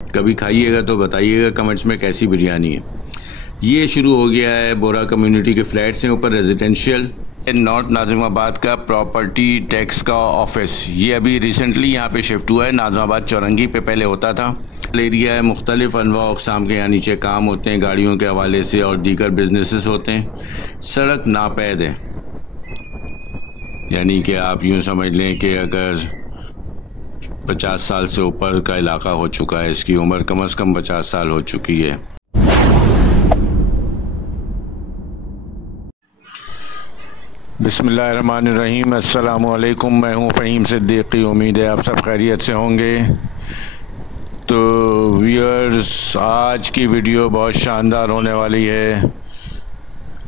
कभी खाइएगा तो बताइएगा कमेंट्स में कैसी बिरयानी है। ये शुरू हो गया है बोरा कम्युनिटी के फ्लैट्स हैं ऊपर रेजिडेंशियल। नॉर्थ नाजिमाबाद का प्रॉपर्टी टैक्स का ऑफिस ये अभी रिसेंटली यहाँ पे शिफ्ट हुआ है। नाजिमाबाद चौरंगी पे पहले होता था। एरिया है, मुख्तलिफ अनवा अक़साम के यहाँ नीचे काम होते हैं गाड़ियों के हवाले से और दीगर बिजनेसेस होते हैं। सड़क नापैद है, यानी कि आप यूँ समझ लें कि अगर 50 साल से ऊपर का इलाका हो चुका है, इसकी उम्र कम से कम 50 साल हो चुकी है। बिस्मिल्लाहिर्रहमानिर्रहीम, अस्सलामुअलैकुम। मैं हूँ फ़हीम सिद्दीकी। उम्मीद है आप सब खैरियत से होंगे। तो व्यूअर्स, आज की वीडियो बहुत शानदार होने वाली है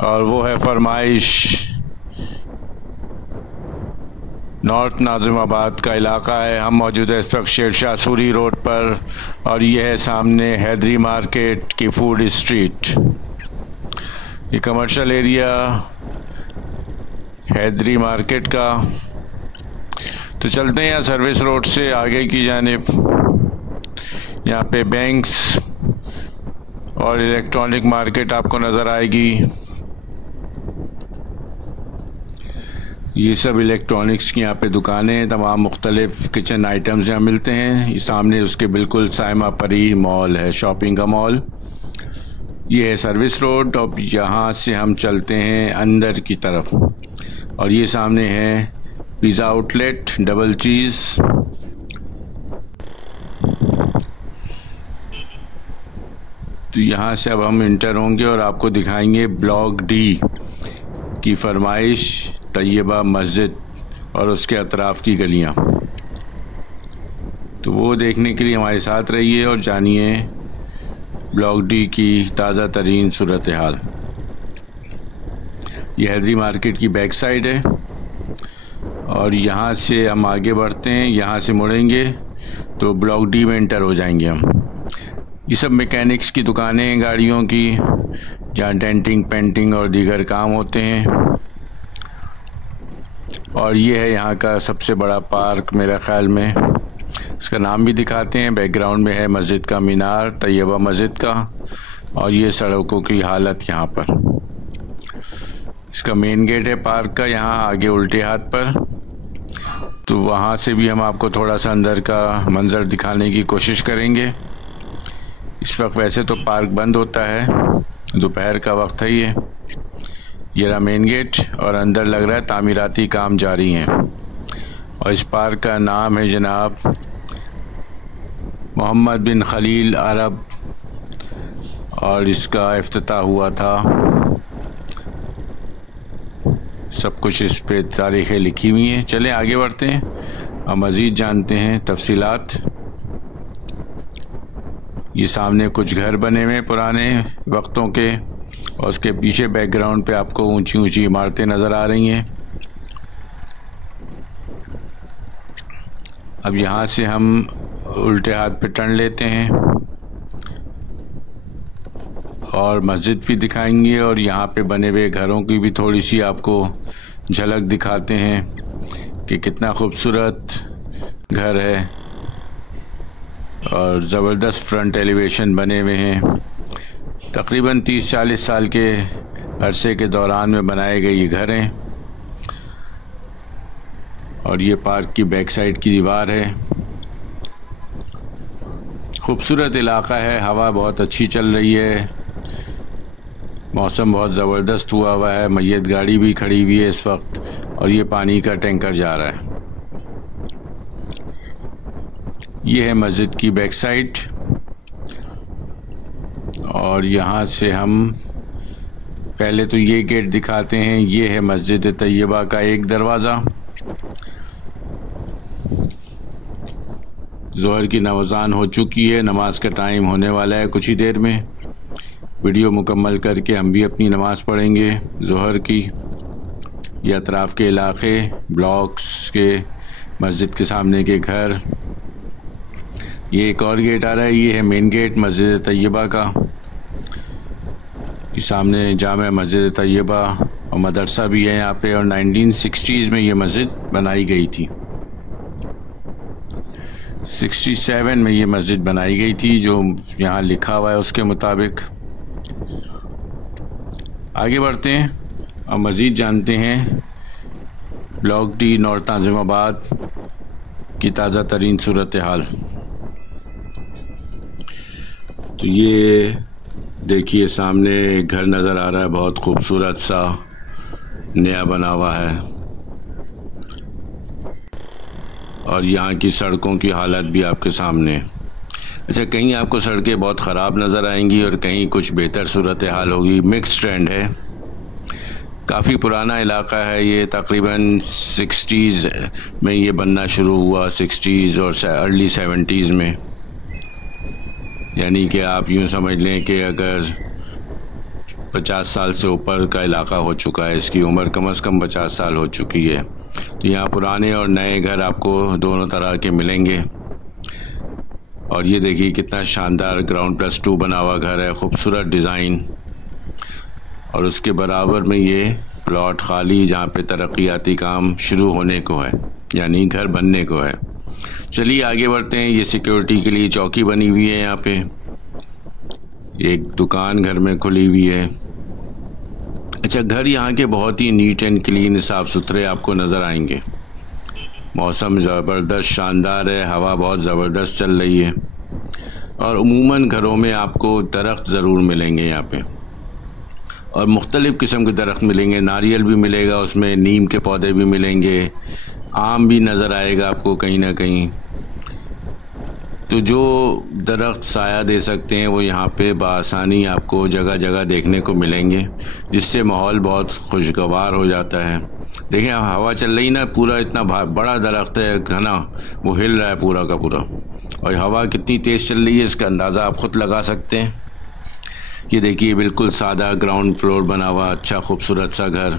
और वो है फरमाइश। नॉर्थ नाजिमाबाद का इलाका है। हम मौजूद है इस वक्त शेरशाह सूरी रोड पर और ये है सामने हैदरी मार्केट की फूड स्ट्रीट। ये कमर्शियल एरिया हैदरी मार्केट का। तो चलते हैं यहाँ सर्विस रोड से आगे की जानिब। यहाँ पे बैंक्स और इलेक्ट्रॉनिक मार्केट आपको नज़र आएगी। ये सब इलेक्ट्रॉनिक्स की यहाँ पे दुकानें हैं। तमाम मुख्तलिफ किचन आइटम्स यहाँ मिलते हैं। ये सामने उसके बिल्कुल साइमा परी मॉल है, शॉपिंग का मॉल। ये है सर्विस रोड और यहाँ से हम चलते हैं अंदर की तरफ और ये सामने है पिज़्ज़ा आउटलेट डबल चीज़। तो यहाँ से अब हम इंटर होंगे और आपको दिखाएंगे ब्लॉक डी की फरमाइश तैयबा मस्जिद और उसके अतराफ़ की गलियाँ। तो वो देखने के लिए हमारे साथ रहिए और जानिए ब्लॉक डी की ताज़ा तरीन सूरत हाल। ये हैदरी मार्केट की बैक साइड है और यहाँ से हम आगे बढ़ते हैं। यहाँ से मुड़ेंगे तो ब्लॉक डी में एंटर हो जाएंगे हम। ये सब मैकेनिक्स की दुकानें हैं गाड़ियों की, जहाँ डेंटिंग पेंटिंग और दीगर काम होते हैं। और ये है यहाँ का सबसे बड़ा पार्क मेरे ख़्याल में। इसका नाम भी दिखाते हैं। बैकग्राउंड में है मस्जिद का मीनार, तैयबा मस्जिद का। और ये सड़कों की हालत यहाँ पर। इसका मेन गेट है पार्क का यहाँ आगे उल्टे हाथ पर। तो वहाँ से भी हम आपको थोड़ा सा अंदर का मंज़र दिखाने की कोशिश करेंगे। इस वक्त वैसे तो पार्क बंद होता है, दोपहर का वक्त है। ये रहा मेन गेट और अंदर लग रहा है तामीराती काम जारी हैं। और इस पार्क का नाम है जनाब मोहम्मद बिन खलील अरब और इसका इफ्तिताह हुआ था। सब कुछ इस पे तारीखें लिखी हुई हैं। चलें आगे बढ़ते हैं और मज़ीद जानते हैं तफसीलात। ये सामने कुछ घर बने हुए पुराने वक्तों के और उसके पीछे बैकग्राउंड पे आपको ऊंची ऊंची इमारतें नज़र आ रही हैं। अब यहाँ से हम उल्टे हाथ पे टर्न लेते हैं और मस्जिद भी दिखाएंगे और यहाँ पे बने हुए घरों की भी थोड़ी सी आपको झलक दिखाते हैं कि कितना खूबसूरत घर है और ज़बरदस्त फ्रंट एलिवेशन बने हुए हैं। तकरीबन 30-40 साल के अरसे के दौरान में बनाए गए ये घर हैं। और ये पार्क की बैक साइड की दीवार है। खूबसूरत इलाका है, हवा बहुत अच्छी चल रही है, मौसम बहुत ज़बरदस्त हुआ है। मैयत गाड़ी भी खड़ी हुई है इस वक्त और ये पानी का टैंकर जा रहा है। ये है मस्जिद की बैक साइड और यहाँ से हम पहले तो ये गेट दिखाते हैं। ये है मस्जिद तैयबा का एक दरवाज़ा। ज़ोहर की नवाज़ान हो चुकी है, नमाज का टाइम होने वाला है कुछ ही देर में। वीडियो मुकम्मल करके हम भी अपनी नमाज़ पढ़ेंगे ज़ोहर की। ये अतराफ़ के इलाक़े, ब्लॉक्स के, मस्जिद के सामने के घर। ये एक और गेट आ रहा है, ये है मेन गेट मस्जिद तैयबा का। ये सामने जामे मस्जिद तैयबा और मदरसा भी है यहाँ पे और 1960s में ये मस्जिद बनाई गई थी। 67 में ये मस्जिद बनाई गई थी, जो यहाँ लिखा हुआ है उसके मुताबिक। आगे बढ़ते हैं और मज़ीद जानते हैं ब्लॉक डी नॉर्थ नाज़िमाबाद की ताज़ा तरीन सूरत हाल। तो ये देखिए सामने घर नज़र आ रहा है, बहुत खूबसूरत सा नया बना हुआ है, और यहाँ की सड़कों की हालत भी आपके सामने। अच्छा, कहीं आपको सड़कें बहुत ख़राब नज़र आएंगी और कहीं कुछ बेहतर सूरत हाल होगी, मिक्स ट्रेंड है। काफ़ी पुराना इलाका है ये, तकरीबन 60s में ये बनना शुरू हुआ, 60s और अर्ली 70s में। यानी कि आप यूँ समझ लें कि अगर 50 साल से ऊपर का इलाका हो चुका है, इसकी उम्र कम से कम 50 साल हो चुकी है। तो यहाँ पुराने और नए घर आपको दोनों तरह के मिलेंगे। और ये देखिए कितना शानदार ग्राउंड प्लस 2 बना हुआ घर है, खूबसूरत डिज़ाइन। और उसके बराबर में ये प्लॉट खाली जहाँ पे तरक्याती काम शुरू होने को है, यानी घर बनने को है। चलिए आगे बढ़ते हैं। ये सिक्योरिटी के लिए चौकी बनी हुई है, यहाँ पे एक दुकान घर में खुली हुई है। अच्छा, घर यहाँ के बहुत ही नीट एंड क्लीन, साफ़ सुथरे आपको नज़र आएंगे। मौसम ज़बरदस्त शानदार है, हवा बहुत ज़बरदस्त चल रही है। और उमूमन घरों में आपको दरख्त ज़रूर मिलेंगे यहाँ पे, और मुख्तलिफ़ किस्म के दरख्त मिलेंगे। नारियल भी मिलेगा उसमें, नीम के पौधे भी मिलेंगे, आम भी नज़र आएगा आपको कहीं ना कहीं। तो जो दरख्त साया दे सकते हैं वो यहाँ पे बआसानी आपको जगह जगह देखने को मिलेंगे, जिससे माहौल बहुत खुशगवार हो जाता है। देखें हवा चल रही ना, पूरा इतना बड़ा दरख्त है घना, वो हिल रहा है पूरा का पूरा, और हवा कितनी तेज़ चल रही है इसका अंदाज़ा आप ख़ुद लगा सकते हैं। ये देखिए बिल्कुल सादा ग्राउंड फ्लोर बना हुआ अच्छा खूबसूरत सा घर।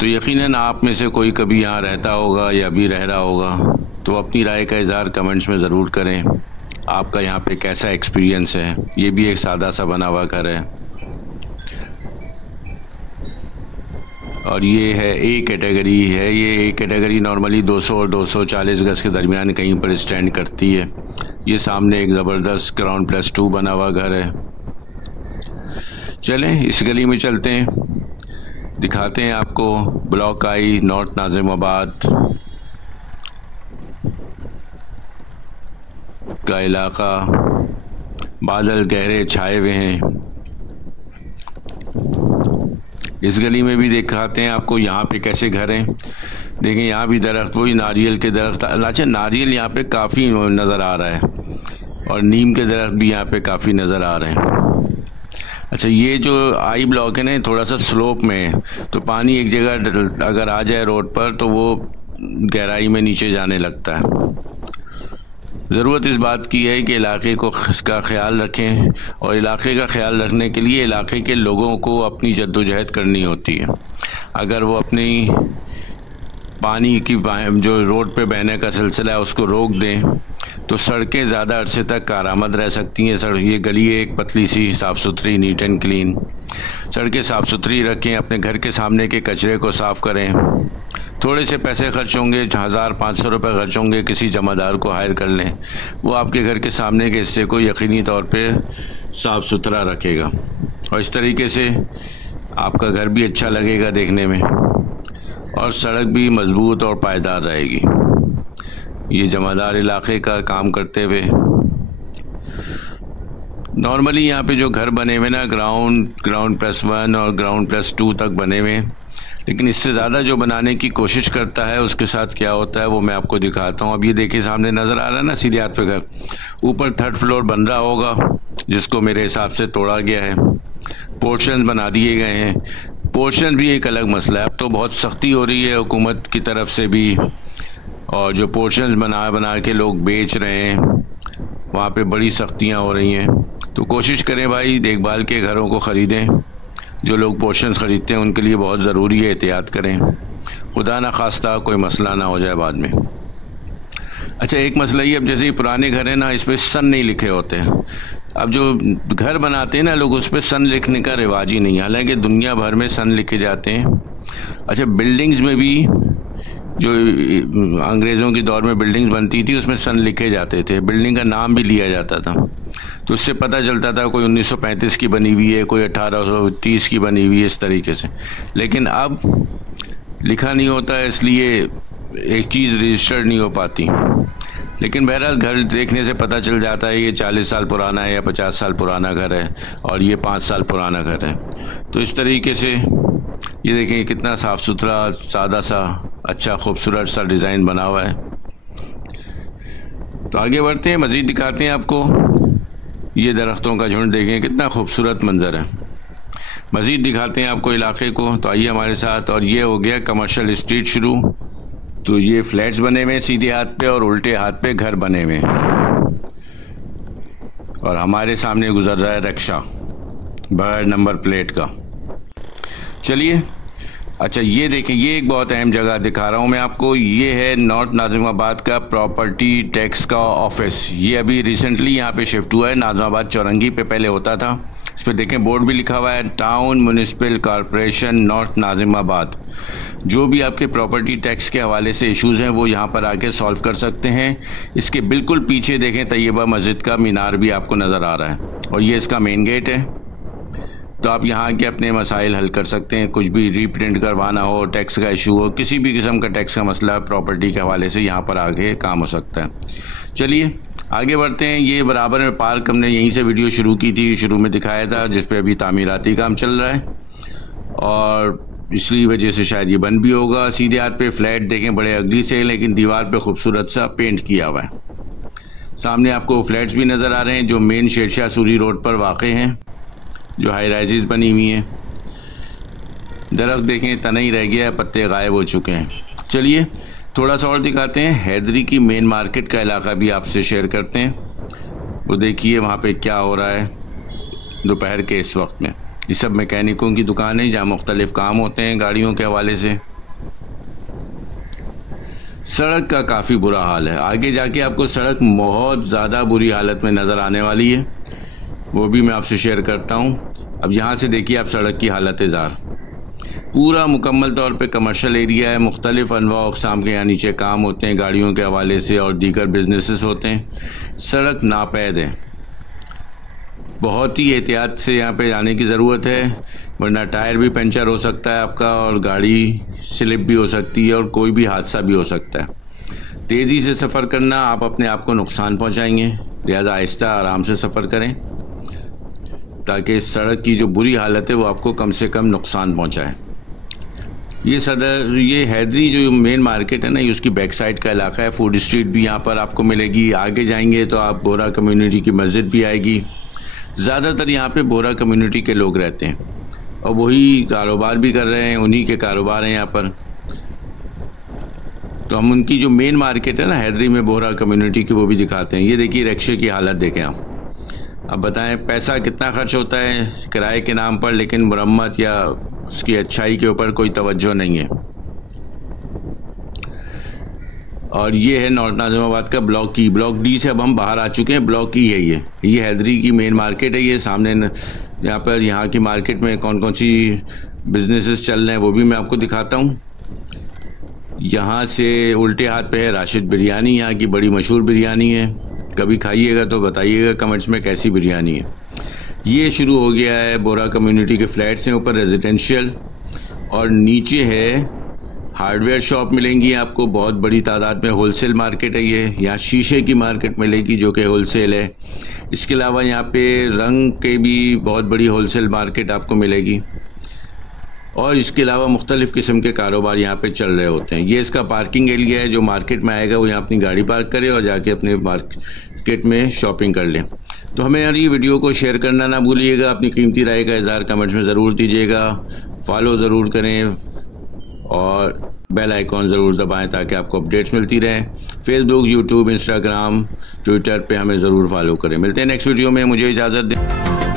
तो यकीनन आप में से कोई कभी यहाँ रहता होगा या भी रह रहा होगा, तो अपनी राय का इज़हार कमेंट्स में ज़रूर करें। आपका यहाँ पे कैसा एक्सपीरियंस है। ये भी एक सादा सा बना हुआ घर है, और ये है ए कैटेगरी है। ये ए कैटेगरी नॉर्मली 200 और 240 गज के दरमियान कहीं पर स्टैंड करती है। ये सामने एक ज़बरदस्त ग्राउंड प्लस 2 बना हुआ घर है। चलें इस गली में चलते हैं, दिखाते हैं आपको ब्लॉक आई नॉर्थ नाज़िमाबाद का इलाका। बादल गहरे छाए हुए हैं। इस गली में भी दिखाते हैं आपको यहाँ पे कैसे घर हैं। देखें यहाँ भी दरख्त, वही नारियल के दरख्त। अच्छा, नारियल यहाँ पे काफ़ी नज़र आ रहा है, और नीम के दरख्त भी यहाँ पे काफ़ी नज़र आ रहे हैं। अच्छा, ये जो आई ब्लॉक है ना, थोड़ा सा स्लोप में है, तो पानी एक जगह अगर आ जाए रोड पर तो वो गहराई में नीचे जाने लगता है। ज़रूरत इस बात की है कि इलाके को का ख्याल रखें, और इलाके का ख्याल रखने के लिए इलाके के लोगों को अपनी जद्दोजहद करनी होती है। अगर वो अपनी पानी की जो रोड पे बहने का सिलसिला है उसको रोक दें, तो सड़कें ज़्यादा अरसे तक कारआमद रह सकती हैं। ये गली है एक पतली सी, साफ़ सुथरी, नीट एंड क्लीन। सड़कें साफ़ सुथरी रखें, अपने घर के सामने के कचरे को साफ़ करें। थोड़े से पैसे खर्च होंगे, 1000-500 रुपये खर्च होंगे, किसी जमादार को हायर कर लें, वो आपके घर के सामने के हिस्से को यकीनी तौर पे साफ़ सुथरा रखेगा, और इस तरीके से आपका घर भी अच्छा लगेगा देखने में, और सड़क भी मजबूत और पायदार रहेगी। ये जमादार इलाके का काम करते हुए नॉर्मली यहाँ पे जो घर बने हुए ना, ग्राउंड प्लस 1 और ग्राउंड प्लस 2 तक बने हुए, लेकिन इससे ज़्यादा जो बनाने की कोशिश करता है उसके साथ क्या होता है वो मैं आपको दिखाता हूँ। अब ये देखिए सामने नज़र आ रहा है ना सीधे हाथ पे घर, ऊपर 3rd फ्लोर बन रहा होगा, जिसको मेरे हिसाब से तोड़ा गया है, पोर्शन बना दिए गए हैं। पोर्शन भी एक अलग मसला है, अब तो बहुत सख्ती हो रही है हुकूमत की तरफ से भी, और जो पोर्शंस बना के लोग बेच रहे हैं वहाँ पे बड़ी सख्तियाँ हो रही हैं। तो कोशिश करें भाई, देखभाल के घरों को ख़रीदें। जो लोग पोर्शंस ख़रीदते हैं उनके लिए बहुत ज़रूरी है एहतियात करें, खुदा ना खास्ता कोई मसला ना हो जाए बाद में। अच्छा, एक मसला ये, अब जैसे ये पुराने घर हैं ना, इस पर सन नहीं लिखे होते हैं। अब जो घर बनाते हैं ना लोग, उस पर सन लिखने का रिवाज ही नहीं है, हालांकि दुनिया भर में सन लिखे जाते हैं। अच्छा, बिल्डिंग्स में भी जो अंग्रेज़ों के दौर में बिल्डिंग्स बनती थी उसमें सन लिखे जाते थे, बिल्डिंग का नाम भी लिया जाता था, तो उससे पता चलता था कोई 1935 की बनी हुई है, कोई 1830 की बनी हुई है, इस तरीके से। लेकिन अब लिखा नहीं होता है, इसलिए एक चीज़ रजिस्टर्ड नहीं हो पाती। लेकिन बहरहाल घर देखने से पता चल जाता है ये 40 साल पुराना है या 50 साल पुराना घर है और ये 5 साल पुराना घर है। तो इस तरीके से ये देखें कितना साफ़ सुथरा, सादा सा, अच्छा खूबसूरत सा डिज़ाइन बना हुआ है। तो आगे बढ़ते हैं, मज़ीद दिखाते हैं आपको। ये दरख्तों का झुंड देखें, कितना खूबसूरत मंज़र है। मज़ीद दिखाते हैं आपको इलाके को, तो आइए हमारे साथ। और ये हो गया कमर्शियल स्ट्रीट शुरू। तो ये फ्लैट्स बने हुए सीधे हाथ पे और उल्टे हाथ पे घर बने हुए, और हमारे सामने गुजर रहा है रिक्शा बगैर नंबर प्लेट का। चलिए, अच्छा ये देखें, ये एक बहुत अहम जगह दिखा रहा हूँ मैं आपको। ये है नॉर्थ नाजिमाबाद का प्रॉपर्टी टैक्स का ऑफिस। ये अभी रिसेंटली यहाँ पे शिफ्ट हुआ है, नाजिमाबाद चौरंगी पे पहले होता था। इस पर देखें बोर्ड भी लिखा हुआ है, town municipal corporation north Nazimabad. जो भी आपके प्रॉपर्टी टैक्स के हवाले से इश्यूज़ हैं वो यहाँ पर आके सॉल्व कर सकते हैं। इसके बिल्कुल पीछे देखें तैयबा मस्जिद का मीनार भी आपको नज़र आ रहा है, और ये इसका मेन गेट है। तो आप यहाँ के अपने मसाइल हल कर सकते हैं, कुछ भी रीप्रिंट करवाना हो, टैक्स का इशू हो, किसी भी किस्म का टैक्स का मसला प्रॉपर्टी के हवाले से यहाँ पर आगे काम हो सकता है। चलिए आगे बढ़ते हैं। ये बराबर में पार्क हमने यहीं से वीडियो शुरू की थी, शुरू में दिखाया था, जिस पे अभी तामीराती काम चल रहा है और इसलिए वजह से शायद ये बंद भी होगा। सीधे हाथ पे फ्लैट देखें, बड़े अगली से, लेकिन दीवार पे खूबसूरत सा पेंट किया हुआ है। सामने आपको फ्लैट्स भी नज़र आ रहे हैं जो मेन शेरशाह सूरी रोड पर वाक़ हैं, जो हाई राइजेस बनी हुई हैं। दरख्त देखें, तना ही रह गया है, पत्ते गायब हो चुके हैं। चलिए थोड़ा सा और दिखाते हैं। हैदरी की मेन मार्केट का इलाका भी आपसे शेयर करते हैं। वो देखिए वहाँ पे क्या हो रहा है दोपहर के इस वक्त में। ये सब मैकेनिकों की दुकान है जहाँ मुख्तलिफ काम होते हैं गाड़ियों के हवाले से। सड़क का काफ़ी बुरा हाल है, आगे जाके आपको सड़क बहुत ज़्यादा बुरी हालत में नज़र आने वाली है, वो भी मैं आपसे शेयर करता हूँ। अब यहाँ से देखिए आप सड़क की हालत ज़ार, पूरा मुकम्मल तौर पे कमर्शियल एरिया है। मुख्तलिफ अनवा अक़साम के यहाँ नीचे काम होते हैं गाड़ियों के हवाले से और दीगर बिजनेसेस होते हैं। सड़क नापैद है, बहुत ही एहतियात से यहाँ पे जाने की ज़रूरत है, वरना टायर भी पंचर हो सकता है आपका और गाड़ी स्लिप भी हो सकती है और कोई भी हादसा भी हो सकता है। तेज़ी से सफ़र करना आप अपने आप को नुकसान पहुँचाएंगे, लिहाजा आहिस्ता आराम से सफ़र करें ताकि सड़क की जो बुरी हालत है वो आपको कम से कम नुकसान पहुंचाए। ये हैदरी जो मेन मार्केट है ना, ये उसकी बैक साइड का इलाका है। फूड स्ट्रीट भी यहाँ पर आपको मिलेगी। आगे जाएंगे तो आप बोरा कम्युनिटी की मस्जिद भी आएगी। ज़्यादातर यहाँ पे बोरा कम्युनिटी के लोग रहते हैं और वही कारोबार भी कर रहे हैं, उन्हीं के कारोबार हैं यहाँ पर। तो हम उनकी जो मेन मार्केट है ना हैदरी में बोरा कम्युनिटी की, वो भी दिखाते हैं। ये देखिए रिक्शे की हालत देखें आप। अब बताएं पैसा कितना खर्च होता है किराए के नाम पर, लेकिन मरम्मत या उसकी अच्छाई के ऊपर कोई तवज्जो नहीं है। और ये है नॉर्थ नाजिमाबाद का ब्लॉक ई। ब्लॉक डी से अब हम बाहर आ चुके हैं, ब्लॉक ई है ये हैदरी की मेन मार्केट है। ये सामने यहाँ पर यहाँ की मार्केट में कौन कौन सी बिजनेसेस चल रहे हैं वो भी मैं आपको दिखाता हूँ। यहाँ से उल्टे हाथ पे है राशिद बिरयानी, यहाँ की बड़ी मशहूर बिरयानी है। कभी खाइएगा तो बताइएगा कमेंट्स में कैसी बिरयानी है। ये शुरू हो गया है बोरा कम्युनिटी के फ्लैट्स हैं, ऊपर रेजिडेंशियल और नीचे है हार्डवेयर शॉप मिलेंगी आपको बहुत बड़ी तादाद में। होलसेल मार्केट है ये, यहाँ शीशे की मार्केट मिलेगी जो कि होलसेल है। इसके अलावा यहाँ पे रंग के भी बहुत बड़ी होलसेल मार्केट आपको मिलेगी और इसके अलावा मुख्तलिफ़ किस्म के कारोबार यहाँ पे चल रहे होते हैं। ये इसका पार्किंग एरिया है, जो मार्केट में आएगा वो यहाँ अपनी गाड़ी पार्क करे और जाके अपने मार्केट में शॉपिंग कर ले। तो हमें यार ये वीडियो को शेयर करना ना भूलिएगा, अपनी कीमती राय का इज़हार कमेंट्स में ज़रूर दीजिएगा, फॉलो ज़रूर करें और बेल आइकॉन ज़रूर दबाएं ताकि आपको अपडेट्स मिलती रहें। फेसबुक, यूट्यूब, इंस्टाग्राम, ट्विटर पे हमें ज़रूर फॉलो करें। मिलते हैं नेक्स्ट वीडियो में, मुझे इजाज़त दें।